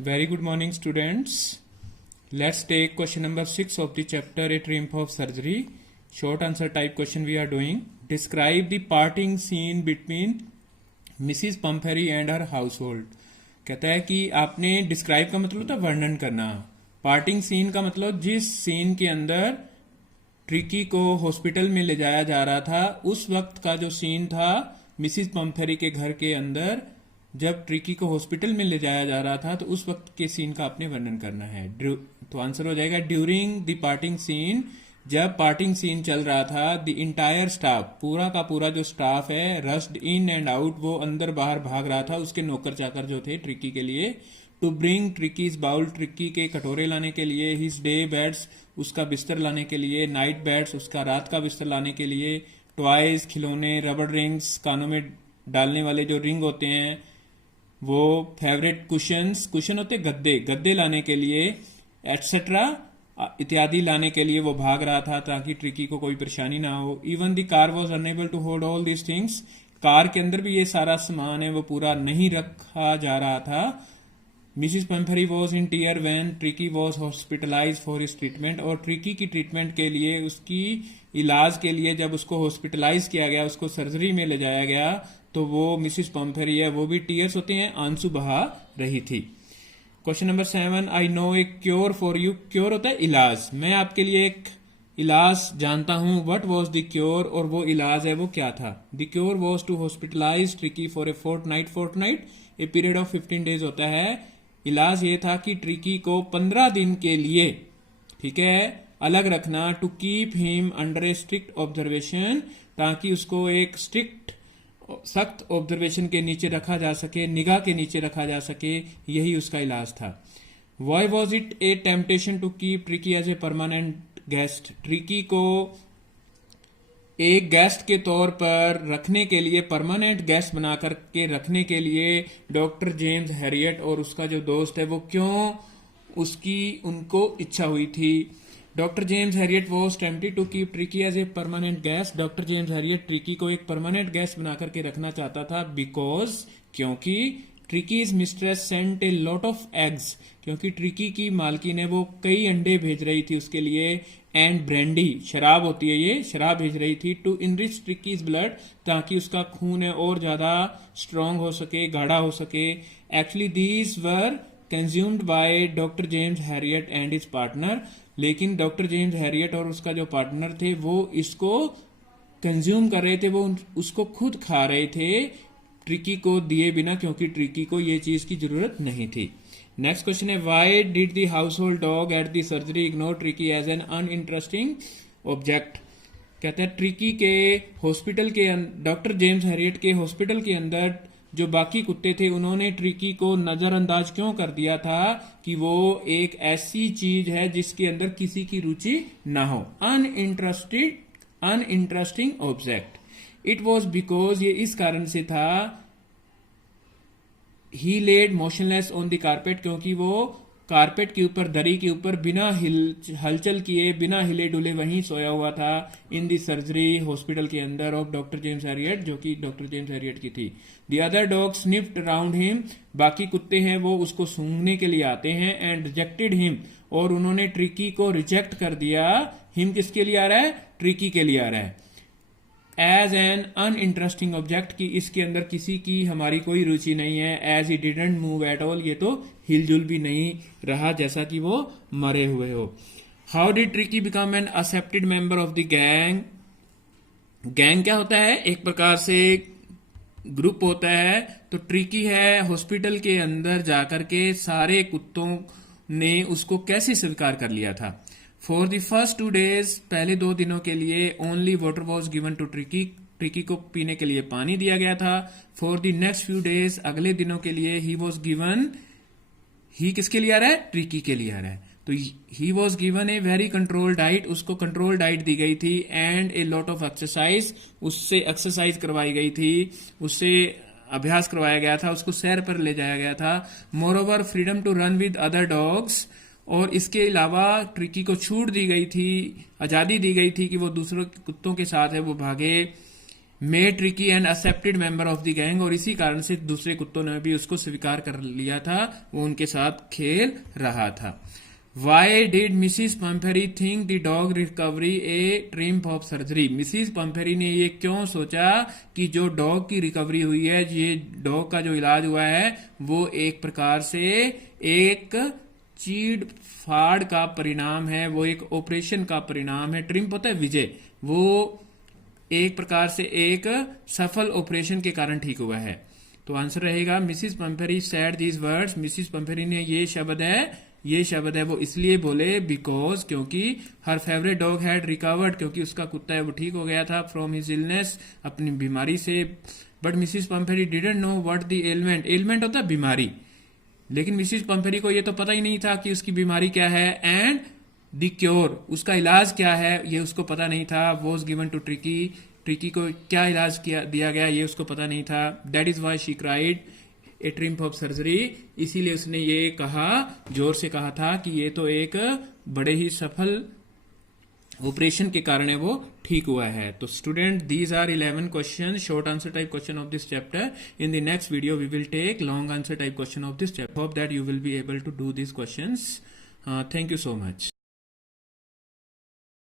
Very good morning, students. Let's take question number 6 of the chapter A Triumph of Surgery. Short answer type question we are doing. Describe the parting scene between Mrs. Pumphrey and her household. कहता है कि आपने describe का मतलब होता है वर्णन करना, पार्टिंग सीन का मतलब जिस सीन के अंदर ट्रिकी को हॉस्पिटल में ले जाया जा रहा था उस वक्त का जो सीन था मिसिस पम्फेरी के घर के अंदर, जब ट्रिकी को हॉस्पिटल में ले जाया जा रहा था तो उस वक्त के सीन का आपने वर्णन करना है। तो आंसर हो जाएगा ड्यूरिंग द पार्टिंग सीन। जब पार्टिंग सीन चल रहा था द इंटायर स्टाफ, पूरा का पूरा जो स्टाफ है, रश्ड इन एंड आउट, वो अंदर बाहर भाग रहा था उसके नौकर चाकर जो थे ट्रिकी के लिए, to bring Tricki's bowl, Tricki के कटोरे लाने के लिए, हिज डे बेड्स, उसका बिस्तर लाने के लिए, नाइट बेड्स, उसका रात का बिस्तर लाने के लिए, टॉयज, खिलौने, रबर रिंग्स, कानों में डालने वाले जो रिंग होते हैं वो, फेवरेट कुशंस, कुशन होते गद्दे, गद्दे लाने के लिए, एटसेट्रा इत्यादि लाने के लिए वो भाग रहा था ताकि ट्रिकी को कोई परेशानी ना हो। Even the car was unable to hold all this things, car के अंदर भी ये सारा सामान है वो पूरा नहीं रखा जा रहा था। Mrs Pumphrey was in tear when Tricki was hospitalize for his treatment, और ट्रिकी की ट्रीटमेंट के लिए, उसकी इलाज के लिए जब उसको हॉस्पिटलाइज किया गया, उसको सर्जरी में ले जाया गया, तो वो मिसिस पम्फरी है वो भी टीयर्स होते हैं, आंसू बहा रही थी। Question number 7, I know A cure for you. Cure होता है इलाज, मैं आपके लिए एक इलाज जानता हूं। व्हाट वाज द क्योर, और वो इलाज है वो क्या था। The cure was to hospitalise Tricki for a fortnight, a period of 15 days होता है। इलाज ये था कि ट्रिकी को 15 दिन के लिए, ठीक है, अलग रखना, to keep him under a strict observation, ताकि उसको एक स्ट्रिक्ट सख्त ऑब्जर्वेशन के नीचे रखा जा सके, निगाह के नीचे रखा जा सके, यही उसका इलाज था। Why was it a temptation to keep Tricki as a permanent guest, Tricki को एक गेस्ट के तौर पर रखने के लिए, परमानेंट गेस्ट बना करके रखने के लिए डॉक्टर जेम्स हैरियट और उसका जो दोस्त है वो क्यों उसकी उनको इच्छा हुई थी। Doctor James Herriot was tempted to keep Tricki as a permanent guest, doctor James Herriot Tricki को एक परमानेंट गेस्ट बना करके रखना चाहता था, बिकॉज, क्योंकि ट्रिकीज mistress sent a lot of eggs, क्योंकि ट्रिकी की मालकिन है वो कई अंडे भेज रही थी उसके लिए, एंड ब्रांडी, शराब होती है ये, शराब भेज रही थी, टू इनरिच ट्रिकीज ब्लड, ताकि उसका खून है और ज्यादा स्ट्रांग हो सके, गाढ़ा हो सके। Actually these were consumed by doctor James Harriet and his partner, लेकिन डॉक्टर जेम्स हैरियट और उसका जो पार्टनर थे वो इसको कंज्यूम कर रहे थे, वो उसको खुद खा रहे थे ट्रिकी को दिए बिना, क्योंकि ट्रिकी को ये चीज की जरूरत नहीं थी। नेक्स्ट क्वेश्चन है, why did the household dog at the surgery ignore Tricki as an uninteresting object. कहते हैं ट्रिकी के हॉस्पिटल के, डॉक्टर जेम्स हैरियट के हॉस्पिटल के अंदर जो बाकी कुत्ते थे उन्होंने ट्रिकी को नजरअंदाज क्यों कर दिया था कि वो एक ऐसी चीज है जिसके अंदर किसी की रुचि ना हो, uninteresting object. It was because, ये इस कारण से था, he laid motionless on the carpet, क्योंकि वो कारपेट के ऊपर, दरी के ऊपर बिना हलचल किए, बिना हिले डुले वहीं सोया हुआ था, इन दी सर्जरी, हॉस्पिटल के अंदर, ऑफ डॉक्टर जेम्स हैरियट, जो कि डॉक्टर जेम्स हैरियट की थी। The other dog sniffed around him, बाकी कुत्ते हैं वो उसको सूंघने के लिए आते हैं, एंड रिजेक्टेड हिम, और उन्होंने ट्रिकी को रिजेक्ट कर दिया। हिम किसके लिए आ रहा है, ट्रिकी के लिए आ रहा है, एज एन अनइंटरेस्टिंग ऑब्जेक्ट, की इसके अंदर किसी की हमारी कोई रुचि नहीं है। As he didn't move at all, ये तो हिलजुल भी नहीं रहा जैसा कि वो मरे हुए हो। How did tricky become an accepted member of the gang. Gang क्या होता है, एक प्रकार से ग्रुप होता है। तो ट्रिकी है हॉस्पिटल के अंदर जाकर के सारे कुत्तों ने उसको कैसे स्वीकार कर लिया था। फॉर द फर्स्ट 2 days, पहले 2 दिनों के लिए, only water was given to Tricki, Tricki को पीने के लिए पानी दिया गया था। For the next few days, अगले दिनों के लिए, ही वॉज गिवन, ही किसके लिए आ रहा है, ट्रिकी के लिए आ रहा है, तो he was given a very control diet, उसको कंट्रोल डाइट दी गई थी, and a lot of exercise, उससे एक्सरसाइज करवाई गई थी, उससे अभ्यास करवाया गया था, उसको सैर पर ले जाया गया था। Moreover freedom to run with other dogs, और इसके अलावा ट्रिकी को छूट दी गई थी, आजादी दी गई थी कि वो दूसरों कुत्तों के साथ है वो भागे। Made tricky and accepted member of the gang, और इसी कारण से दूसरे कुत्तों ने भी उसको स्वीकार कर लिया था, वो उनके साथ खेल रहा था। Why did Mrs Pumphrey think the dog recovery a triumph of surgery? Mrs Pumphrey ने ये क्यों सोचा कि जो डॉग की रिकवरी हुई है, ये डॉग का जो इलाज हुआ है, वो एक प्रकार से एक चीड़ फाड़ का परिणाम है, वो एक ऑपरेशन का परिणाम है। ट्रिम्फ होता है विजय, वो एक प्रकार से एक सफल ऑपरेशन के कारण ठीक हुआ है। तो आंसर रहेगा Mrs Pumphrey said these words. Mrs Pumphrey ने ये शब्द है वो इसलिए बोले बिकॉज, क्योंकि her favourite dog had recovered, क्योंकि उसका कुत्ता है वो ठीक हो गया था, फ्रॉम हिज इलनेस, अपनी बीमारी से। But Mrs Pumphrey didn't know what the ailment, ailment होता है बीमारी, लेकिन मिसिस पम्फेरी को ये तो पता ही नहीं था कि उसकी बीमारी क्या है, एंड द क्योर, उसका इलाज क्या है, ये उसको पता नहीं था। Was given to Tricki, Tricki को क्या इलाज दिया गया ये उसको पता नहीं था। That is why she cried A triumph of surgery, इसीलिए उसने ये कहा, जोर से कहा था कि ये तो एक बड़े ही सफल ऑपरेशन के कारण है वो ठीक हुआ है। तो student, these are 11 question, short answer type question of this chapter. In the next video we will take long answer type question of this chapter. Hope that you will be able to do this questions. Thank you so much.